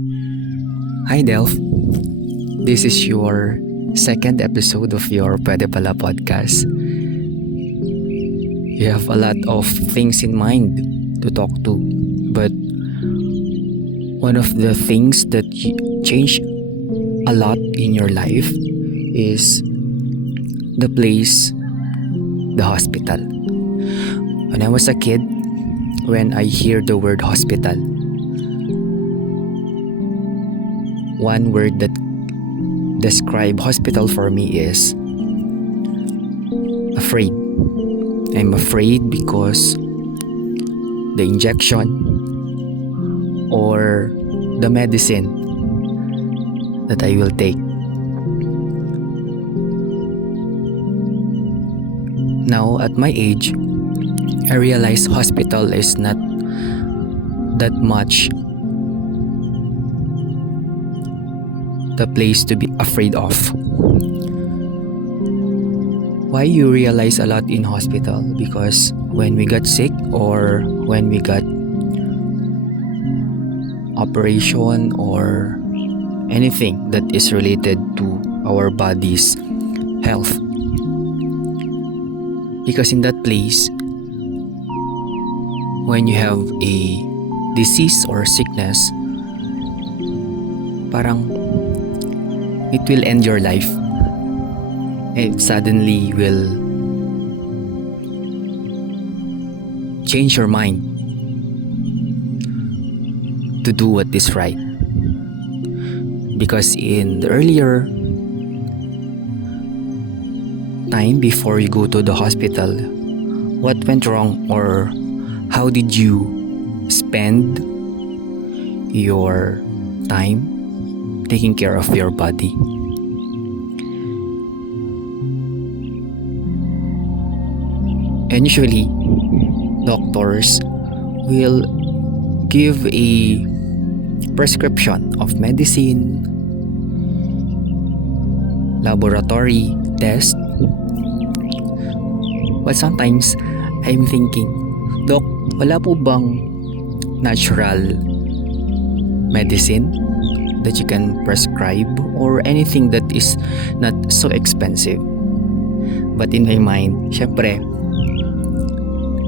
Hi Delph, this is your second episode of your Pwede Pala podcast. You have a lot of things in mind to talk to, but one of the things that change a lot in your life is the place, the hospital. When I was a kid, when I hear the word hospital, one word that describe hospital for me is afraid. I'm afraid because the injection or the medicine that I will take. Now at my age, I realize hospital is not that much the place to be afraid of. Why you realize a lot in hospital? Because when we got sick or when we got operation or anything that is related to our body's health. Because in that place, when you have a disease or sickness, parang it will end your life. It suddenly will change your mind to do what is right. Because in the earlier time before you go to the hospital, what went wrong or how did you spend your time taking care of your body? And usually, doctors will give a prescription of medicine, laboratory test. But sometimes, I'm thinking, Doc, wala po bang natural medicine that you can prescribe or anything that is not so expensive? But in my mind, syempre,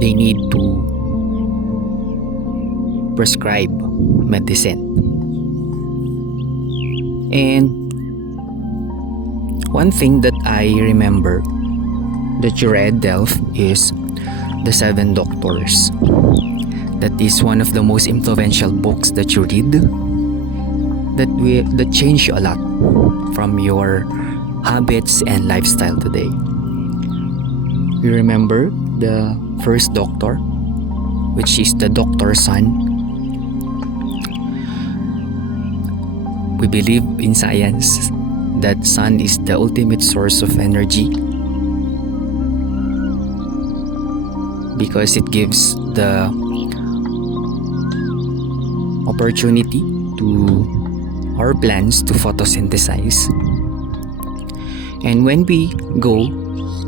they need to prescribe medicine. And one thing that I remember that you read, Delph, is The Seven Doctors. That is one of the most influential books that you read that change you a lot from your habits and lifestyle today. You remember the first doctor, which is the Dr. Sun. We believe in science that sun is the ultimate source of energy because it gives the opportunity to our plants to photosynthesize. And when we go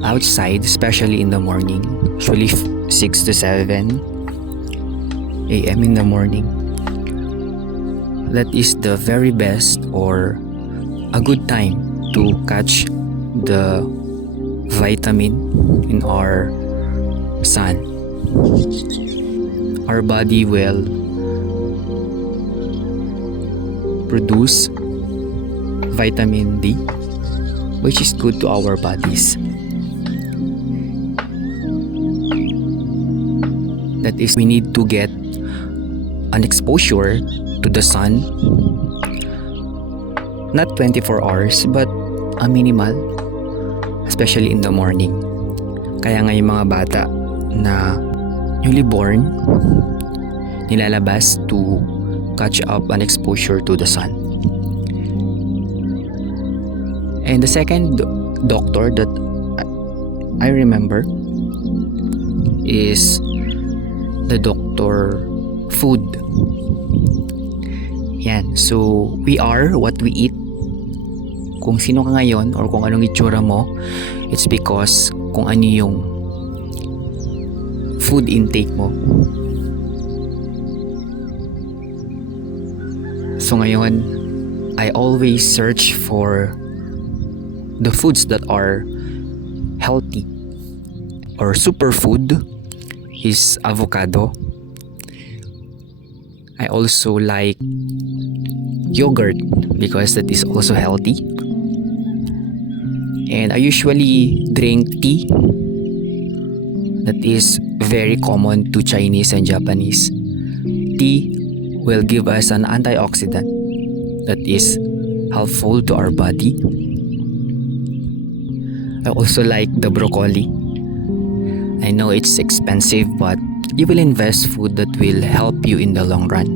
outside, especially in the morning, usually 6 to 7 a.m. in the morning, that is the very best or a good time to catch the vitamin in our sun. Our body will produce vitamin D, which is good to our bodies. That is, we need to get an exposure to the sun, not 24 hours but a minimal, especially in the morning. Kaya nga yung mga bata na newly born, nilalabas to catch up an exposure to the sun. And the second doctor that I remember is the Dr. Food. Yan. So, we are what we eat. Kung sino ka ngayon or kung anong itsura mo, it's because kung ano yung food intake mo. So ngayon, I always search for the foods that are healthy. Or superfood is avocado. I also like yogurt because that is also healthy. And I usually drink tea. That is very common to Chinese and Japanese. Tea will give us an antioxidant that is helpful to our body. I also like the broccoli. I know it's expensive, but you will invest food that will help you in the long run.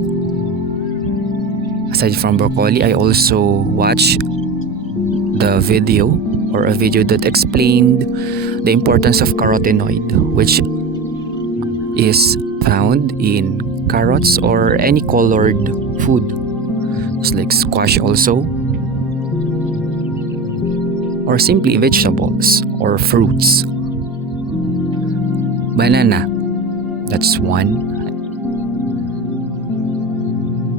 Aside from broccoli, I also watch the video or a video that explained the importance of carotenoid, which is found in carrots or any colored food. It's like squash also, or simply vegetables or fruits. Banana, that's one.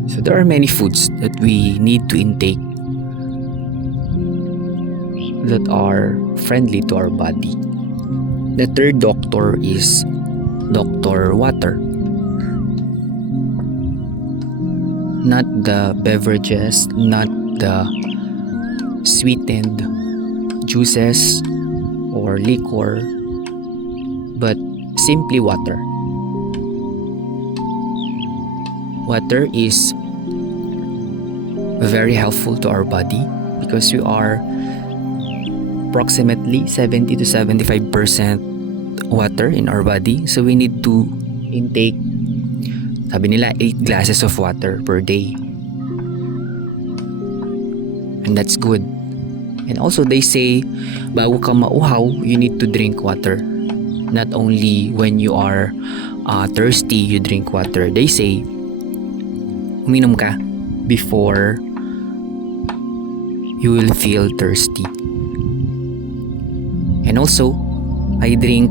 So there are many foods that we need to intake that are friendly to our body. The third doctor is Dr. Water. Not the beverages, not the sweetened juices or liquor, but simply water. Water is very helpful to our body because we are approximately 70 to 75% water in our body. So we need to intake, sabi nila, 8 glasses of water per day. And that's good. And also they say, bago ka mauhaw, you need to drink water. Not only when you are thirsty, you drink water. They say, uminom ka before you will feel thirsty. And also, I drink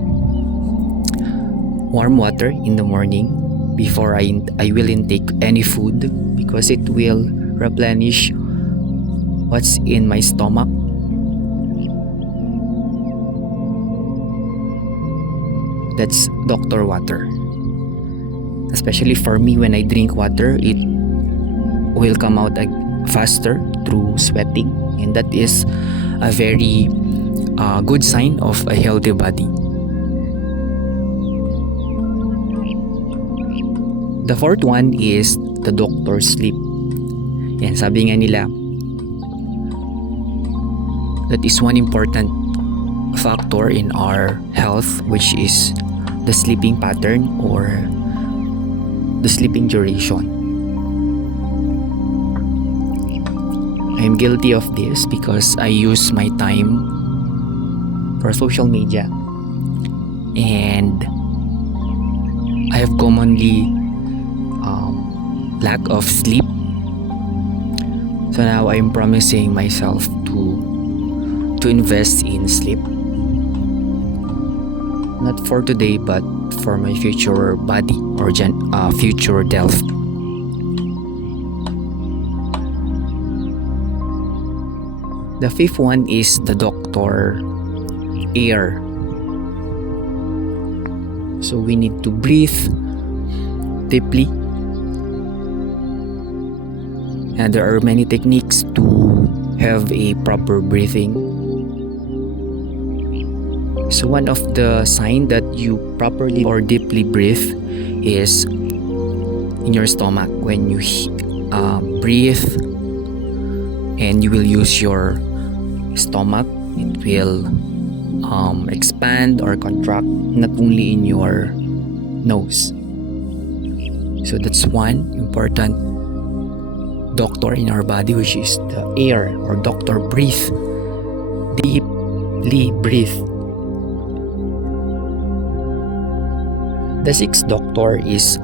warm water in the morning before I will intake any food because it will replenish what's in my stomach. That's Dr. Water. Especially for me, when I drink water, it will come out faster through sweating, and that is a very good sign of a healthy body. The fourth one is the doctor's sleep. Yan, sabi nga nila, that is one important factor in our health, which is the sleeping pattern or the sleeping duration. I'm guilty of this because I use my time for social media, and I have commonly lack of sleep. So now I'm promising myself to invest in sleep, not for today but for my future body or future self. The fifth one is the doctor air. So we need to breathe deeply, and there are many techniques to have a proper breathing. So one of the signs that you properly or deeply breathe is in your stomach. When you breathe and you will use your stomach, it will expand or contract, not only in your nose. So that's one important doctor in our body, which is the air or doctor breathe. Deeply breathe. The sixth doctor is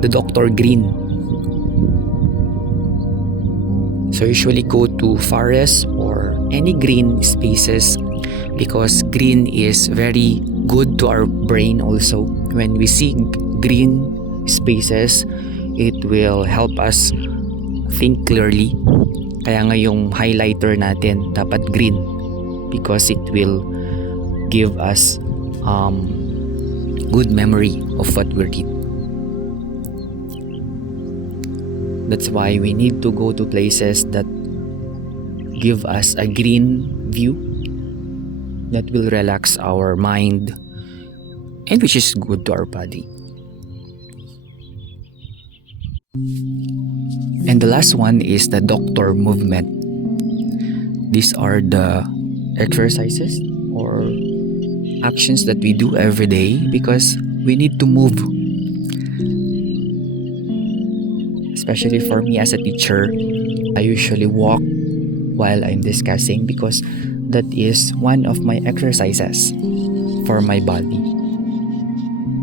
the Dr. Green. So usually go to forest or any green spaces because green is very good to our brain also. When we see green spaces, it will help us think clearly. Kaya nga yung highlighter natin dapat green because it will give us good memory of what we read. That's why we need to go to places that give us a green view that will relax our mind and which is good to our body. And the last one is the doctor movement. These are the exercises or actions that we do every day because we need to move. Especially for me as a teacher, I usually walk while I'm discussing because that is one of my exercises for my body.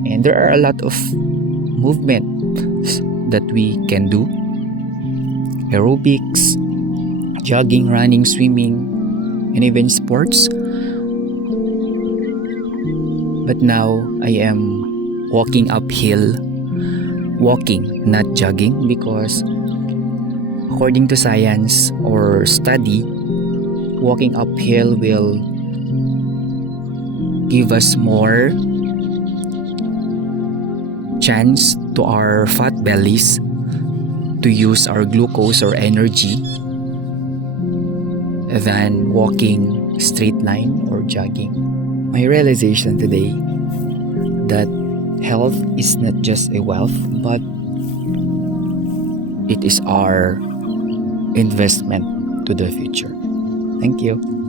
And there are a lot of movements that we can do. Aerobics, jogging, running, swimming, and even sports. But now I am walking uphill, walking, not jogging, because according to science or study, walking uphill will give us more chance to our fat bellies to use our glucose or energy than walking straight line or jogging. My realization today that health is not just a wealth, but it is our investment to the future. Thank you.